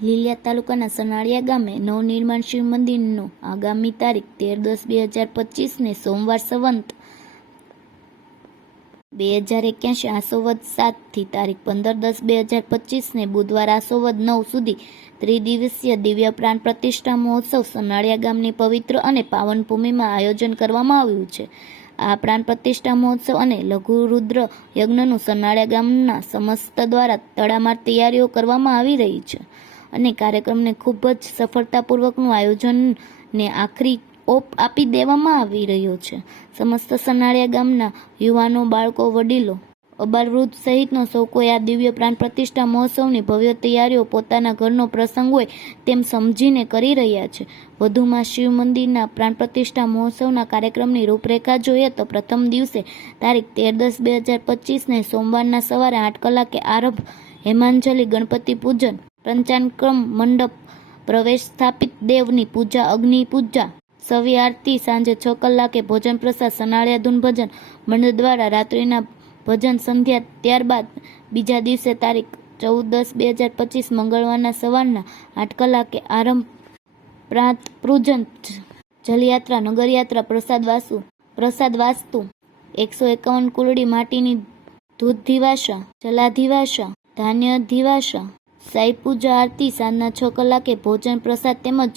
લીલિયા તાલુકાના સનાળિયા ગામે નવનિર્માણ શિવ મંદિરનું આગામી તારીખ તેર દસ બે હજાર પચીસને સોમવાર સંવંત બે હજાર એક્યાસી આસોવદ સાતથી તારીખ પંદર દસ બે હજાર પચીસને બુધવાર આસોવદ નવ સુધી ત્રિદિવસીય દિવ્ય પ્રાણ પ્રતિષ્ઠા મહોત્સવ સનાળિયા ગામની પવિત્ર અને પાવન ભૂમિમાં આયોજન કરવામાં આવ્યું છે. આ પ્રાણ પ્રતિષ્ઠા મહોત્સવ અને લઘુ રુદ્ર યજ્ઞનું સનાળિયા ગામના સમસ્ત દ્વારા તડામાર તૈયારીઓ કરવામાં આવી રહી છે. અને કાર્યક્રમને ખૂબ જ સફળતાપૂર્વકનું આયોજનને આખરી ઓપ આપી દેવામાં આવી રહ્યો છે. સમસ્ત સનાળિયા ગામના યુવાનો, બાળકો, વડીલો અબાલવૃદ્ધ સહિતનો સૌ કોઈ આ દિવ્ય પ્રાણ પ્રતિષ્ઠા મહોત્સવની ભવ્ય તૈયારીઓ પોતાના ઘરનો પ્રસંગ હોય તેમ સમજીને કરી રહ્યા છે. વધુમાં શિવ મંદિરના પ્રાણ પ્રતિષ્ઠા મહોત્સવના કાર્યક્રમની રૂપરેખા જોઈએ તો પ્રથમ દિવસે તારીખ તેર દસ બે હજાર પચીસને સોમવારના સવારે આઠ કલાકે આરંભ હેમાંજલિ ગણપતિ પૂજન પંચાનક્રમ મંડપ પ્રવેશ સ્થાપિત દેવની પૂજા, અગ્નિ પૂજા, સવી આરતી, સાંજે છ કલાકે ભોજન પ્રસાદ સનાળિયા ધૂન ભજન મંડળ દ્વારા રાત્રિના ભજન સંધ્યા ત્યારબાદ બીજા દિવસે તારીખ ચૌદ દસ બે હજાર પચીસ મંગળવારના સવારના આઠ કલાકે આરંભ પ્રાંત પૂજન જલયાત્રા, નગરયાત્રા, પ્રસાદ વાસુ, પ્રસાદ વાસ્તુ, એકસો એકાવન કુલડી માટીની દૂધ દિવાસા જલાધિવાસા ધાન્ય દિવાસા સાઈ પૂજા આરતી, સાંજના છ કલાકે ભોજન પ્રસાદ તેમજ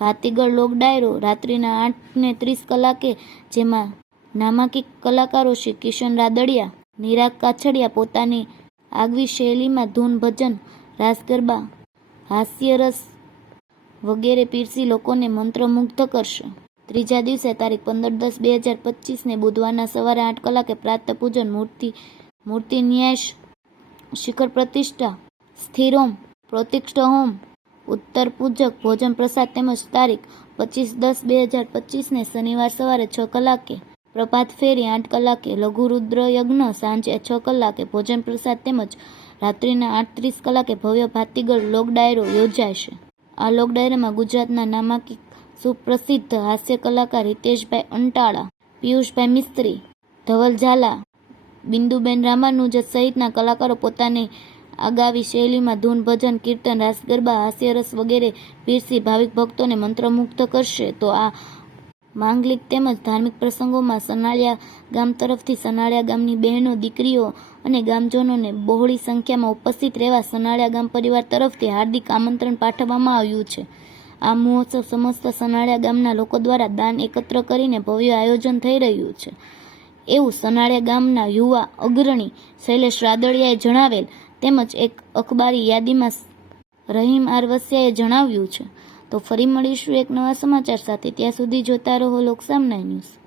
ભાતીગળ લોક ડાયરો, રાત્રિના આઠ ને ત્રીસ કલાકે જેમાં નામાંકિત કલાકારો શ્રી કિશન રાદડિયા, નિરાગ કાછડિયા પોતાની આગવી શૈલીમાં ધૂન ભજન રાસ ગરબા હાસ્યરસ વગેરે પીરસી લોકોને મંત્રમુગ્ધ કરશે. ત્રીજા દિવસે તારીખ પંદર દસ બે હજાર પચીસને બુધવારના સવારે આઠ કલાકે પ્રાતઃ પૂજન મૂર્તિ મૂર્તિ ન્યાસ શિખર પ્રતિષ્ઠા સ્થિર હોમ પ્રતિષ્ઠા હોમ ઉત્તર પૂજક ભોજન પ્રસાદ તેમજ તારીખ પચીસ દસ બે હજાર પચીસને શનિવાર સવારે છ કલાકે, પ્રભાત ફેરી આઠ કલાકે, લઘુ રુદ્ર યજ્ઞ સાંજે છ કલાકે, ભોજન પ્રસાદ તેમજ રાત્રિના આઠ ત્રીસ કલાકે ભવ્ય ભાતીગળ લોક ડાયરો યોજાશે. આ લોક ડાયરામાં ગુજરાતના નામાંકિત સુપ્રસિદ્ધ હાસ્ય કલાકાર હિતેશભાઈ અંટાળા, પિયુષભાઈ મિસ્ત્રી, ધવલ ઝાલા, બિંદુબેન રામાનુજ સહિતના કલાકારો પોતાની આગાવી શૈલીમાં ધૂન, ભજન, કીર્તન, રાસ હાસ્યરસ વગેરે પીરસી ભાવિક ભક્તોને મંત્રમુગ્ધ કરશે. તો આ માંગલિક તેમજ ધાર્મિક પ્રસંગોમાં સનાળિયા ગામ તરફથી સનાળિયા ગામની બહેનો, દીકરીઓ અને ગામજનોને બહોળી સંખ્યામાં ઉપસ્થિત રહેવા સનાળિયા ગામ પરિવાર તરફથી હાર્દિક આમંત્રણ પાઠવવામાં આવ્યું છે. આ મહોત્સવ સમસ્ત સનાળિયા ગામના લોકો દ્વારા દાન એકત્ર કરીને ભવ્ય આયોજન થઈ રહ્યું છે. એવું સનાળિયા ગામના યુવા અગ્રણી શૈલેષ રાદડિયાએ જણાવેલ તેમજ એક અખબારી યાદીમાં રહીમ આર વસિયાએ જણાવ્યું છે. તો ફરી મળીશું એક નવા સમાચાર સાથે. ત્યાં સુધી જોતા રહો લોકસામના ન્યૂઝ.